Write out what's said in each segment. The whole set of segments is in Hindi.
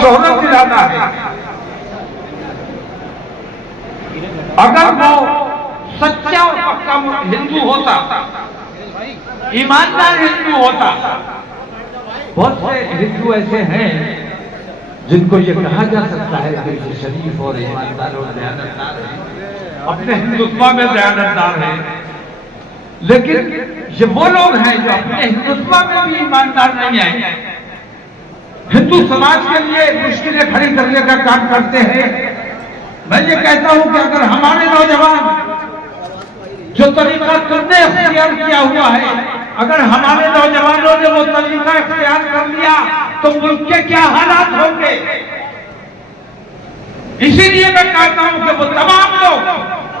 शोहरत दिलाता है। अगर वो सच्चा और पक्का हिंदू होता, ईमानदार हिंदू होता, बहुत से हिंदू ऐसे हैं जिनको ये कहा जा सकता है कि ये शरीफ और ईमानदार और दयानतदार है, अपने हिंदुत्व में दयानतदार है, लेकिन ये वो लोग हैं जो अपने हिंदुत्व में भी ईमानदार नहीं है, हिंदू समाज के लिए मुश्किलें खड़ी करने का काम करते हैं। मैं ये कहता हूं कि अगर हमारे नौजवान जो तरीका तुमने इख्तियार किया हुआ है, अगर हमारे नौजवानों ने वो तरीका इख्तियार कर लिया तो मुल्क के क्या हालात होंगे। इसीलिए मैं कहता हूं कि वो तमाम लोग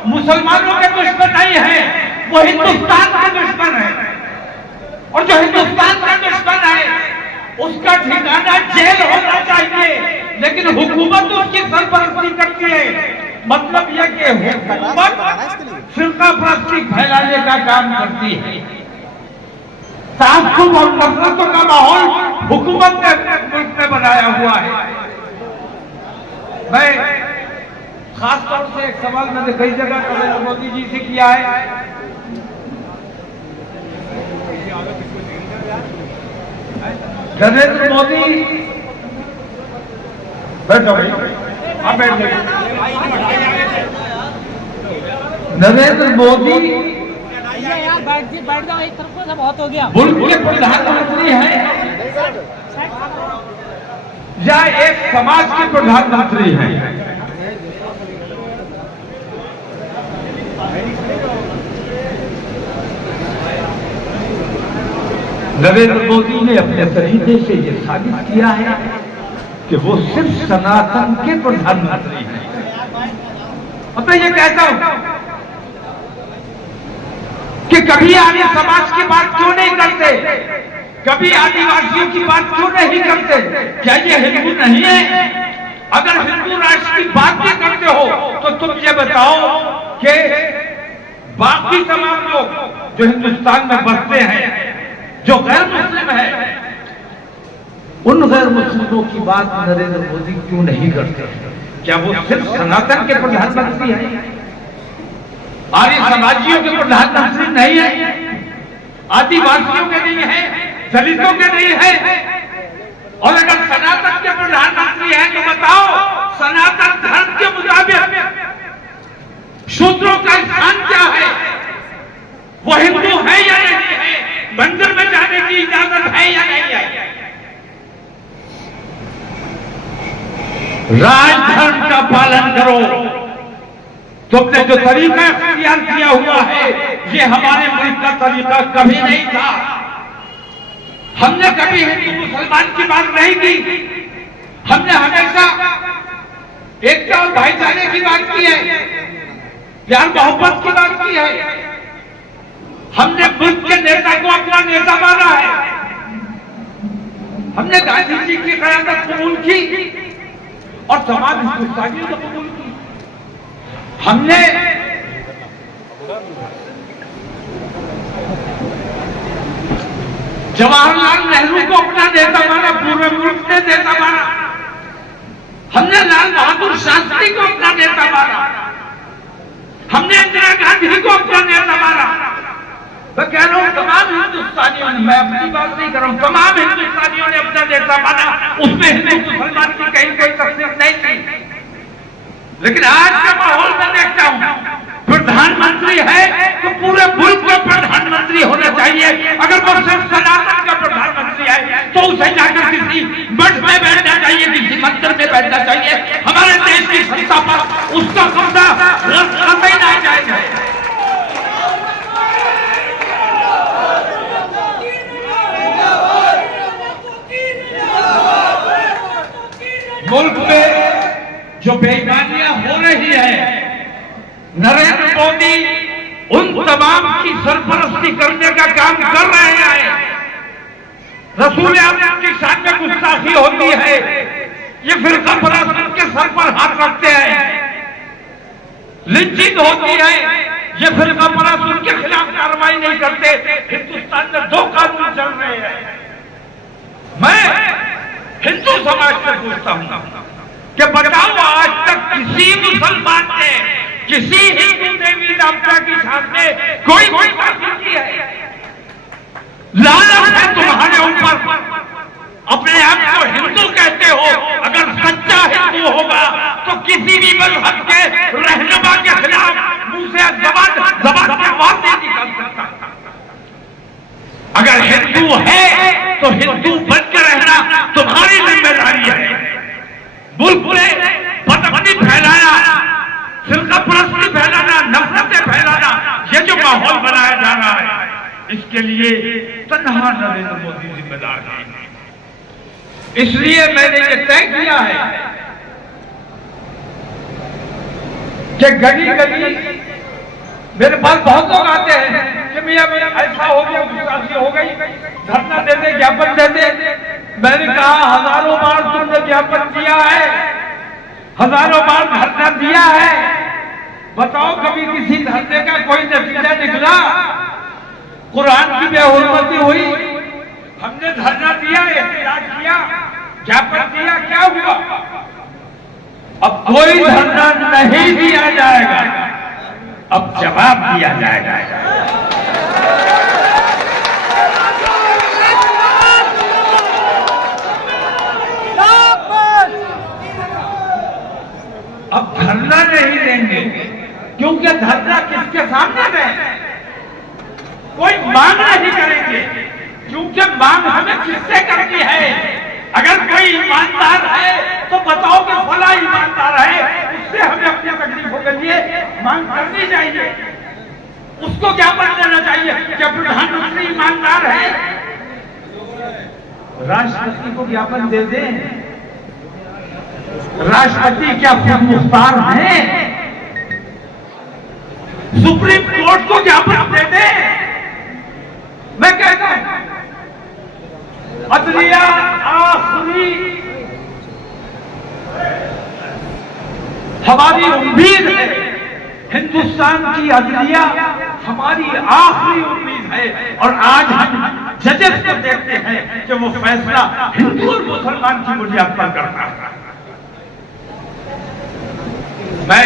मुसलमानों के दुश्मन नहीं है, वो हिंदुस्तान के दुश्मन है, और जो हिंदुस्तान का दुश्मन है उसका ठिकाना जेल होना चाहिए, लेकिन हुकूमत उसकी सरपरस्ती करती है। मतलब यह कि हुकूमत फिरका परस्ती फैलाने का काम करती है। तासुब और नफरतों का माहौल हुकूमत ने मुल्क में बनाया हुआ है। मैं खास तौर से एक सवाल मैंने कई जगह नरेंद्र मोदी जी से किया है। नरेंद्र मोदी, बैठो भाई, आप बैठ जाइए। नरेंद्र मोदी बैठ जाओ, एक तरफ को बहुत हो गया। मुल्क के प्रधानमंत्री हैं या एक समाज के प्रधानमंत्री हैं? नरेंद्र मोदी ने अपने तरीके से ये साबित किया है कि वो सिर्फ सनातन के प्रधानमंत्री हैं। अब मैं ये कहता हूं कि कभी आर्य समाज की बात क्यों नहीं करते, कभी आदिवासियों की बात क्यों नहीं करते? क्या ये हिंदू नहीं है? अगर हिंदू राष्ट्र की बात भी करते हो तो तुम ये बताओ कि बाकी तमाम लोग जो हिंदुस्तान में बसते हैं, जो गैर मुस्लिम है, उन गैर मुस्लिमों की बात नरेंद्र मोदी क्यों नहीं करते? क्या वो सिर्फ सनातन के प्रधानमंत्री हैं? आर्य समाजियों के प्रधानमंत्री नहीं है? आदिवासियों के नहीं है? दलितों के नहीं है? और अगर सनातन के प्रधानमंत्री हैं तो बताओ, सनातन धर्म के मुताबिक शूद्रों का स्थान क्या है? वो हिंदू है या नहीं है? मंदिर में जाने की इजाजत है या नहीं है? राजधर्म का पालन करो। तुमने जो तरीका इख्तियार किया हुआ है, ये हमारे मुल्क का तरीका कभी नहीं था। हमने कभी हिंदू मुसलमान की बात नहीं की, हमने हमेशा एकता और भाईचारे की बात की है, प्यार मोहब्बत की बात की है। हमने मुल्क के नेता को अपना नेता माना है, हमने गांधी जी की क़यादत कबूल की और तमाम हिंदुस्तानियों को कबूल की। हमने जवाहरलाल नेहरू को अपना नेता माना, पूरे मुल्क ने नेता माना। हमने लाल बहादुर शास्त्री को अपना नेता माना, हमने इंदिरा गांधी को अपना नेता माना। मैं कह रहा हूं तमाम हिंदुस्तानियों ने, मैं अपनी बात नहीं कर रहा हूं, तमाम हिंदुस्तानियों ने अपना नेता माना। उसमें हिंदू मुसलमान की कहीं कोई तकलीफ नहीं थी। लेकिन आज का माहौल मैं देखता हूं, प्रधानमंत्री है तो पूरे मुल्क का प्रधानमंत्री होना चाहिए। अगर वो सिर्फ सनातन का प्रधानमंत्री है तो उसे जाकर किसी मठ में बैठना चाहिए, किसी मंदिर में बैठना चाहिए। हमारे देश की सत्ता पर उसका कब्जा कतई नहीं जाएगा। मुल्क में जो बेईमानियां हो रही है, नरेंद्र मोदी उन तमाम की सरपरस्ती करने का काम कर रहे हैं। रसूल आज़म की शान में गुस्ताखी होती है, ये फिरका परस्त के सर पर हाथ रखते हैं। लिंचिंग होती है, ये फिरका परस्त उनके खिलाफ कार्रवाई नहीं करते। हिंदुस्तान में 2 कानून चल रहे हैं। मैं हिंदू समाज से पूछता हूं कि बताओ आज तक किसी मुसलमान ने किसी हिंदू देवी देवता की सामने कोई ताकीद की है? लानत है तुम्हारे ऊपर, अपने आप को हिंदू कहते हो। अगर सच्चा हिंदू होगा तो किसी भी मजहब के रहनुमा के खिलाफ मुंह से जबान से आवाज नहीं निकाल सकता। अगर हिंदू है तो हिंदू बनकर रहना तुम्हारी जिम्मेदारी है। मुल्क में बदअमनी फैलाना, फिरकापरस्ती फैलाना, नफरतें फैलाना, ये जो माहौल बनाया जा रहा है, इसके लिए तन्हा नरेंद्र मोदी जिम्मेदार है। इसलिए मैंने ये तय किया है कि गली गली मेरे पास बहुत लोग आते हैं कि मियां ऐसा हो गया, गुस्ताखी हो गई, धरना दे दे, ज्ञापन दे दे। मैंने कहा हजारों बार तुमने ज्ञापन दिया है, हजारों बार धरना दिया है, बताओ कभी किसी धरने का कोई नतीजा निकला? कुरान की बेहुरमती हुई, हमने धरना दिया, एहतजाज किया, ज्ञापन दिया, क्या हुआ? अब कोई धरना नहीं दिया जाएगा, अब जवाब दिया जाएगा। अब धरना नहीं देंगे, क्योंकि धरना किसके सामने दें? कोई मांग नहीं करेंगे, क्योंकि मांग हमें किससे करनी है? अगर कोई ईमानदार है तो बताओ कि फला ईमानदार है, उससे हमें अपनी तकलीफों के लिए मांग करनी चाहिए, उसको ज्ञापन देना चाहिए कि प्रधानमंत्री ईमानदार है। राष्ट्रपति को ज्ञापन दे दें, राष्ट्रपति क्या खुद मुख्तार है? सुप्रीम कोर्ट को ज्ञापन दे दें। मैं कहता हूं अदलिया आखिरी हमारी उम्मीद है, हिंदुस्तान की अदलिया हमारी आखिरी उम्मीद है। और आज हम जजेस को देखते हैं कि वो फैसला हिंदू और मुसलमान की बुनियाद पर करता है। मैं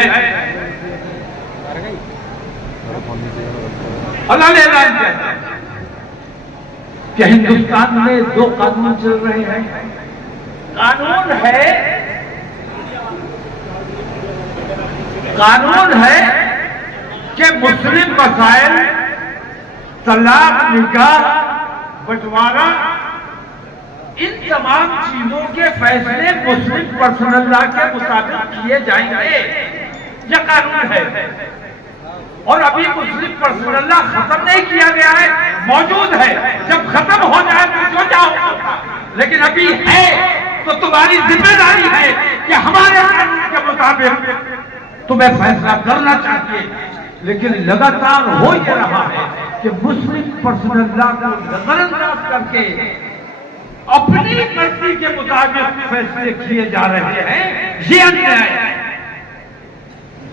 अल्लाह ने ऐलान किया कि हिंदुस्तान में दो कानून चल रहे हैं। कानून है कि मुस्लिम मसाइल, तलाक, निकाह, बंटवारा, इन तमाम चीजों के फैसले मुस्लिम पर्सनल लॉ के मुताबिक किए जाएंगे। यह कानून है और अभी मुस्लिम पर्सनल लॉ खत्म नहीं किया गया है, मौजूद है। जब खत्म हो जाए तो जो जाओ, लेकिन अभी है तो तुम्हारी जिम्मेदारी है कि हमारे कानून के मुताबिक तुम्हें फैसला करना चाहिए। लेकिन लगातार हो ये रहा है कि मुस्लिम पर्सनल लॉ को नजरअंदाज करके अपनी मर्जी के मुताबिक फैसले किए जा रहे हैं। ये अन्याय है।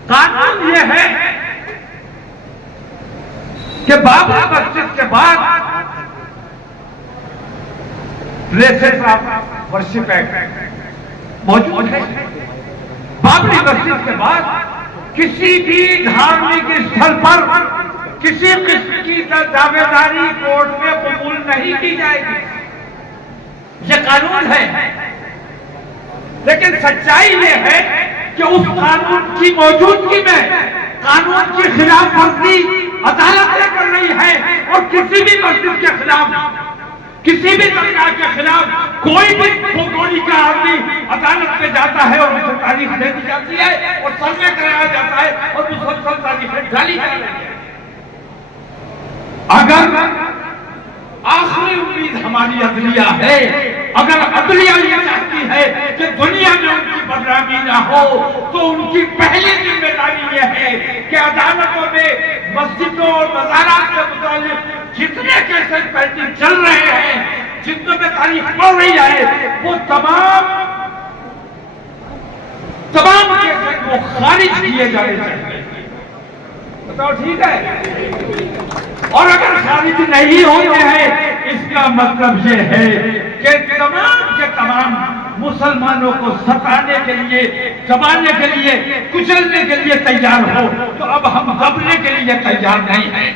कानून ये है कि बाबरी मस्जिद के बाद प्लेसेस ऑफ वर्शिप एक्ट मौजूद है। बाबरी मस्जिद के बाद किसी भी धार्मिक स्थल पर किसी किस्म की दावेदारी कोर्ट में कबूल नहीं की जाएगी। यह कानून है। लेकिन सच्चाई यह है कि उस कानून की मौजूदगी में कानून की खिलाफ वर्जी अदालतें कर रही है और किसी भी मस्जिद के खिलाफ, किसी भी सरकार के खिलाफ कोई भी गोली का आदमी अदालत में जाता है और उसे तारीख दे दी जाती है और सर्वे कराया जाता है और मुसलसल तारीखें डाली जाती है। अगर आखिरी उम्मीद हमारी अदलिया है, अगर अदलिया ये चाहती है कि दुनिया में उनकी बदनामी ना हो, तो उनकी पहली जिम्मेदारी यह है कि अदालतों में मस्जिदों और मज़ारात से मुताल्लिक जितने केसेस पेंडिंग चल रहे हैं, जितने में तारीख पड़ रही है, वो तमाम केसेस वो खारिज किए जाने चाहिए। बताओ ठीक है? और अगर खारिज नहीं होते हैं, इसका मतलब ये है कि तमाम के तमाम मुसलमानों को सताने के लिए, दबाने के लिए, कुचलने के लिए तैयार हो, तो अब हम दबने के लिए तैयार नहीं हैं।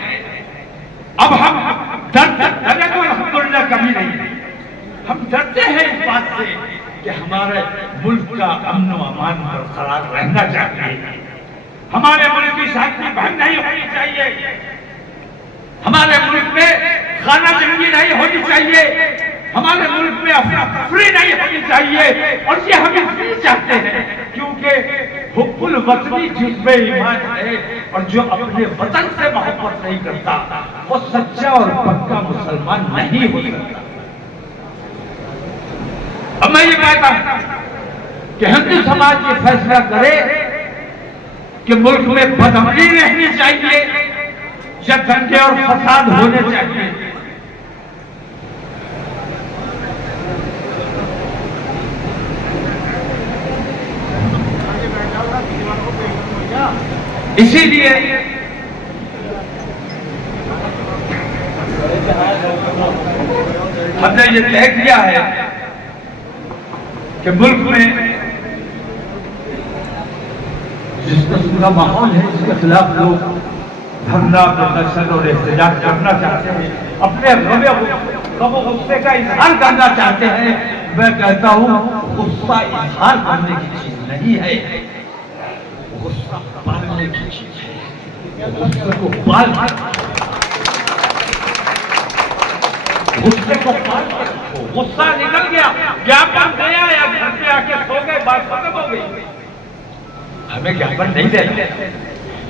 अब हम डरने को अल्हम्दुलिल्लाह कभी नहीं। हम डरते हैं इस बात से कि हमारे मुल्क का अमन व अमान बरकरार रहना चाहिए, हमारे मुल्क की शांति भंग नहीं होनी चाहिए, हमारे मुल्क में खाना जंगी नहीं होनी चाहिए, हमारे मुल्क में अफरा तफरी नहीं होनी चाहिए। और ये हम इसलिए चाहते हैं क्योंकि हुब्बुल वतनी जिसमें ईमान है और जो अपने वतन से मोहब्बत नहीं करता वो सच्चा और पक्का मुसलमान नहीं हो सकता। अब मैं ये कहता हूं कि हिंदू समाज ये फैसला करे कि मुल्क में बदअमनी रहनी चाहिए या दंगे और फसाद होने चाहिए। इसीलिए हमने ये तय किया है कि मुल्क में जिस किस्म का माहौल है इसके खिलाफ लोग धरना, प्रदर्शन और एहतजाज करना चाहते हैं, अपने गम गुस्से का इजहार करना चाहते हैं। मैं कहता हूं गुस्सा इजहार करने की चीज नहीं है, गुस्सा पालने की चीज है। गुस्से को पाल, गुस्से को पाल के रखो। गुस्सा निकल गया, ज्ञापन दिया या घर पे आके सो गए, बात खत्म हो गई। हमें ज्ञापन नहीं देना।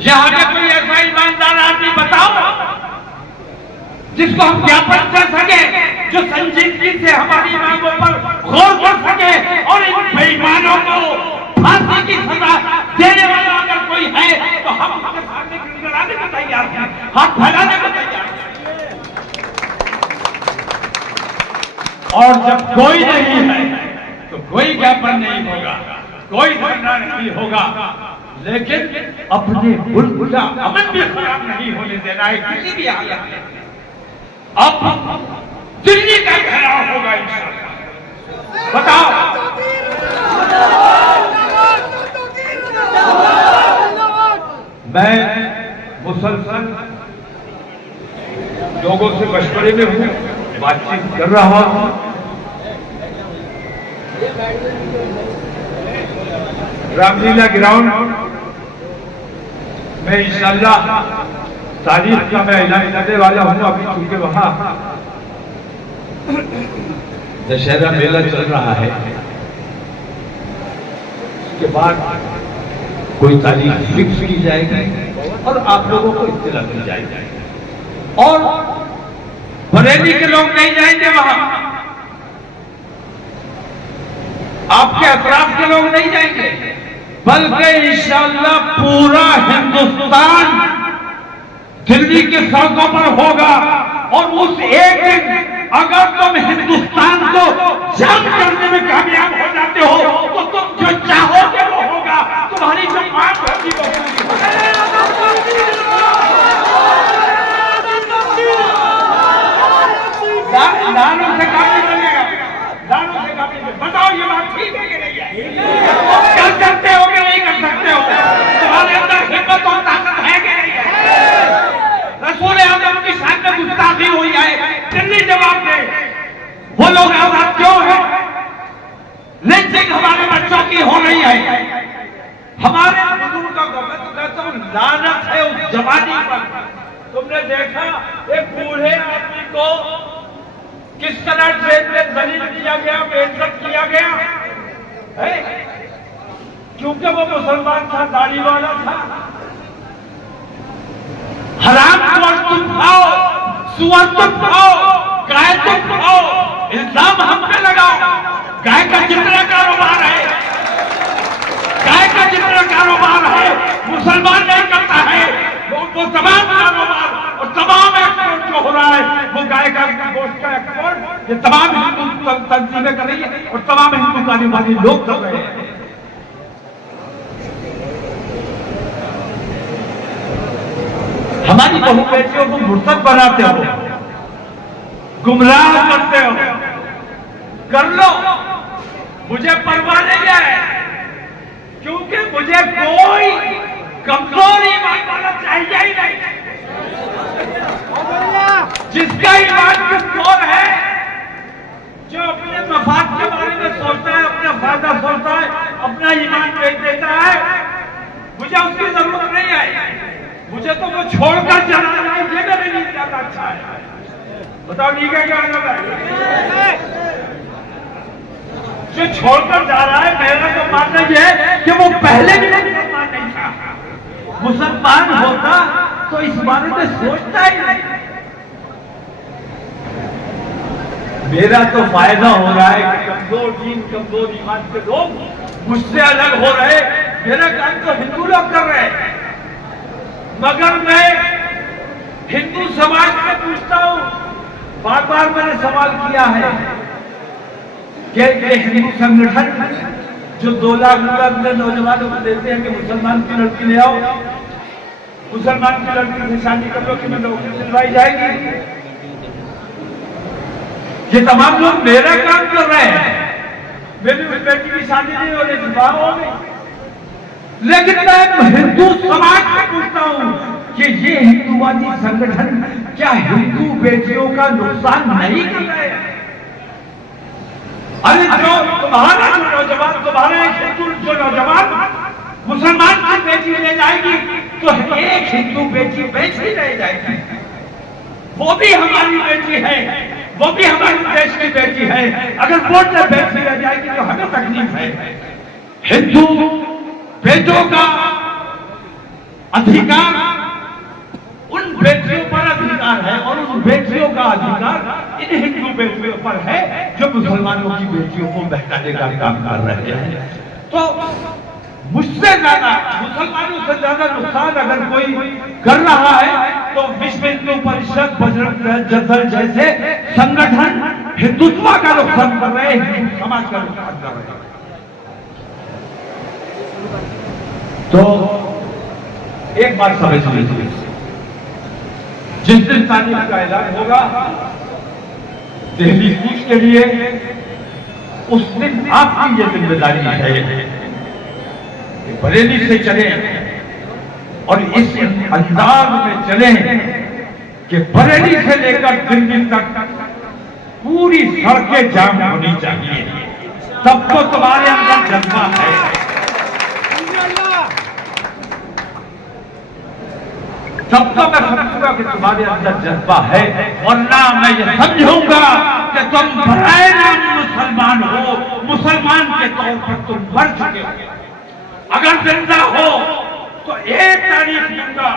यहाँ पे कोई ऐसा ईमानदार आदमी बताओ जिसको हम ज्ञापन कर सके, जो संजीदगी से हमारी मांगों पर गौर कर सके और इन बेईमानों को फांसी की सजा देने वाला अगर कोई है तो हम उसके सामने गिड़गिड़ाने को तैयार हैं, हाथ फैलाने को तैयार हैं। और जब कोई नहीं है तो कोई ज्ञापन नहीं होगा, कोई धरना नहीं होगा, लेकिन अपने मुल्क का अमन भी खराब नहीं होने देना है किसी भी हालत में। अब दिल्ली का घेराव होगा इंशाअल्लाह। बताओ, मैं मुसलसल लोगों से मशवरे में हूँ, बातचीत कर रहा हूँ। रामलीला ग्राउंड में इंशाअल्लाह तारीख का मैं ऐलान करने वाला हूँ। अभी चूंकि वहां दशहरा मेला चल रहा है, उसके बाद कोई तारीख फिक्स की जाएगी और आप लोगों को इत्तला दी जाएगी। और बरेली के लोग नहीं जाएंगे वहां, आपके अतराफ के लोग नहीं जाएंगे, बल्कि इंशाअल्लाह पूरा हिंदुस्तान दिल्ली के सड़कों पर होगा। और उस एक दिन अगर तुम हिंदुस्तान को जाम करने में कामयाब हो जाते हो तो तुम जो चाहोगे वो होगा, तुम्हारी जो मांग होगी वो होगी। दानों से काम नहीं बनेगा, दानों से काम नहीं। बताओ ये बात ठीक है कि नहीं है? कर सकते हो कि नहीं कर सकते हो? तुम्हारे अंदर हिम्मत और ताकत है कि नहीं है? रसूल आज़म की शान में गुस्ताखी हुई है, दिल्ली जवाब दे। वो लोग आजाद क्यों है? लिंचिंग हमारे बच्चों की हो रही है, हमारे बुजुर्गों को। मैं तो कहता हूँ लानत है उस जवानी पर। तुमने देखा एक बूढ़े आदमी को किस तरह ट्रेन में जलील किया गया, बेइज्जत किया गया है, क्योंकि वो मुसलमान था, दाढ़ी वाला था। हराम सुअर तुम खाओ, सुअर तुम खाओ, गाय तुम खाओ, इल्जाम हम पे लगाओ। गाय का जितना कारोबार है, गाय का जितना कारोबार है मुसलमान नहीं करता है। वो तमाम कारोबार और तमाम एक्सपोर्ट जो हो रहा है वो गाय का गोश्त का एक्सपोर्ट ये तमाम हिंदू तंजीमें कर रही है और तमाम हिंदू कारोबारी लोग कर रहे हैं। हमारी बहू बेटियों को मुर्तद बनाते हो, गुमराह करते हो, कर लो, मुझे परवाह नहीं है, क्योंकि मुझे कोई कमजोर ईमान वाला चाहिए ही नहीं। जिसका ईमान कमजोर है, जो अपने मफाद के बारे में सोचता है, अपना फायदा सोचता है, अपना ईमान बेच देता है, मुझे उसकी जरूरत नहीं है। मुझे तो वो छोड़कर चला जाए, ये मेरे लिए ज्यादा अच्छा है। बताओ ठीक है क्या है? जो छोड़कर जा रहा है, मेरा तो मानना यह है कि वो पहले भी मुसलमान नहीं था। मुसलमान होता तो इस बारे में सोचता ही नहीं। मेरा तो फायदा हो रहा है कि कमजोर दीन, कमजोर ईमान के लोग मुझसे अलग हो रहे। मेरा काम तो हिंदू लोग कर रहे हैं, मगर मैं हिंदू समाज से पूछता हूं, बार बार मैंने सवाल किया है कि हिंदू संगठन जो 2 लाख रुपए अपने नौजवानों को देते हैं कि मुसलमान की लड़की ले आओ, मुसलमान की लड़की से शादी कर लो कि मैं नौकरी दिलवाई जाएगी। ये तमाम लोग मेरा काम कर रहे हैं, मेरी उस बेटी की शादी नहीं हो रही, विवाह हो गई। लेकिन मैं हिंदू समाज से पूछता हूं कि ये हिंदूवादी संगठन क्या हिंदू बेटियों का नुकसान नहीं कर रहे हैं? अरे जो तुम्हारा नौजवान, तुम्हारा एक हिंदू जो नौजवान मुसलमान की बेटी ले जाएगी, तो एक हिंदू बेटी बेच ही रह जाएगी। वो भी हमारी बेटी है, वो भी हमारे देश की बेटी है। अगर वो न बेटी रह जाएगी तो हमें तकलीफ है। हिंदू बेटों का अधिकार उन बेटियों पर अधिकार है, और उन बेटियों का अधिकार इन हिंदू बेटियों पर है जो मुसलमानों की बेटियों को बहकाने का काम कर रहे हैं। तो मुझसे ज्यादा, मुसलमानों से ज्यादा नुकसान अगर कोई कर रहा है तो विश्व हिंदू परिषद, बजरंग दल जैसे संगठन हिंदुत्व का नुकसान कर रहे हैं, हिंदू समाज का नुकसान कर रहे हैं। तो एक बात समझ लीजिए, जिस दिन तारीख का ऐलान होगा दिल्ली कूच के लिए, उस दिन आपकी ये जिम्मेदारी है कि बरेली से चले और इस अंदाज में चले कि बरेली से लेकर दिल्ली तक पूरी सड़कें जाम होनी चाहिए। तब तो तुम्हारे अंदर जज्बा है, तब तो मैं समझूंगा कि तुम्हारे अंदर जज्बा है, और ना मैं ये समझूंगा कि तुम बड़े नाम मुसलमान हो, मुसलमान के तौर पर तुम मर चुके हो। अगर जिंदा हो तो एक तारीख दूंगा,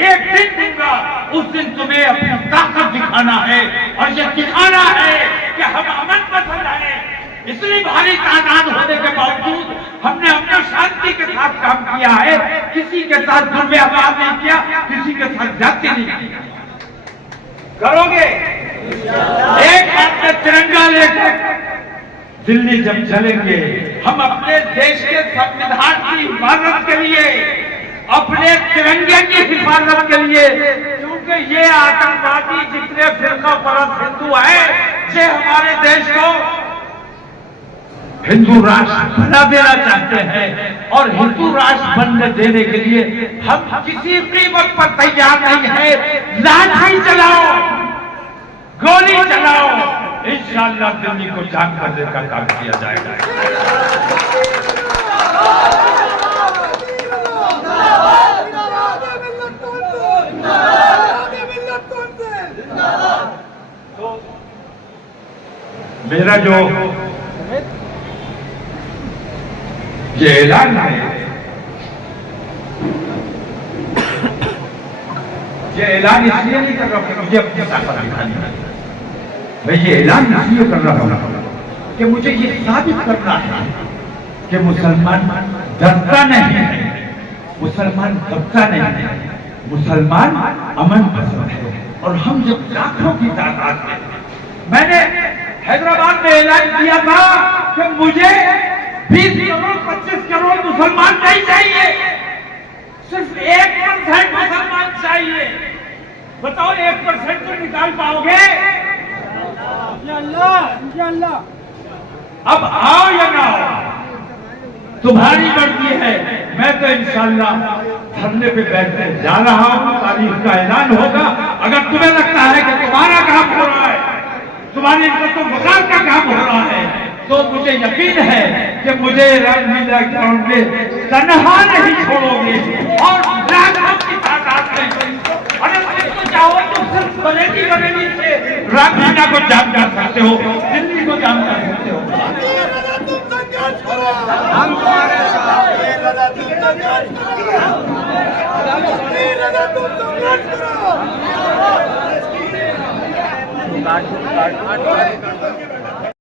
एक दिन दूंगा, उस दिन तुम्हें अपनी ताकत दिखाना है, और ये दिखाना है कि हम अमन पसंद है। इतनी भारी तादाद होने के बावजूद हमने अपना शांति के साथ काम किया है, किसी के साथ दुर्व्यवहार नहीं किया, किसी के साथ जाति नहीं किया। करोगे? एक हाथ में तिरंगा लेकर दिल्ली जब चलेंगे, हम अपने देश के संविधान की हिफाजत के लिए, अपने तिरंगे की हिफाजत के लिए, क्योंकि ये आतंकवादी जितने फिरका परस्त हिंदू है, ये हमारे देश को हिंदू राष्ट्र बना देना चाहते हैं, और हिंदू राष्ट्र बनने देने के लिए हम किसी कीमत पर तैयार नहीं है। लाठी चलाओ, गोली चलाओ, इंशाअल्लाह दिल्ली को जाग करने का काम किया जाएगा। तो मेरा जो ये ऐलान है, ये ऐलान इसलिए नहीं कर रहा कि मुझे अपनी ताकत दिखानी है, मैं ये ऐलान इसलिए कर रहा हूं कि मुझे ये साबित करना है कि मुसलमान डरता नहीं है, मुसलमान दबता नहीं है, मुसलमान अमन पसंद है। और हम जब लाखों की तादाद में, मैंने हैदराबाद में ऐलान किया था कि मुझे 20 करोड़ 25 करोड़ मुसलमान नहीं चाहिए, सिर्फ 1% मुसलमान चाहिए। बताओ 1% तो निकाल पाओगे? अब आओ या ना आओ, तुम्हारी मर्जी है। मैं तो इंशाअल्लाह धरने पे बैठने जा रहा हूं, तारीख का ऐलान होगा। अगर तुम्हें लगता है कि तुम्हारा काम हो रहा है, तुम्हारी इज्जत वकार का काम हो रहा है, तो मुझे यकीन है कि मुझे रामलीला ग्राउंड में तन्हा नहीं छोड़ोगे और लाखों की तादाद में। अगर तुम तो चाहो तो सिर्फ बनेगी से रामलीला को जाम कर सकते हो, दिल्ली को जाम कर सकते हो। हम तुम्हारे साथ तुम संघर्ष करो।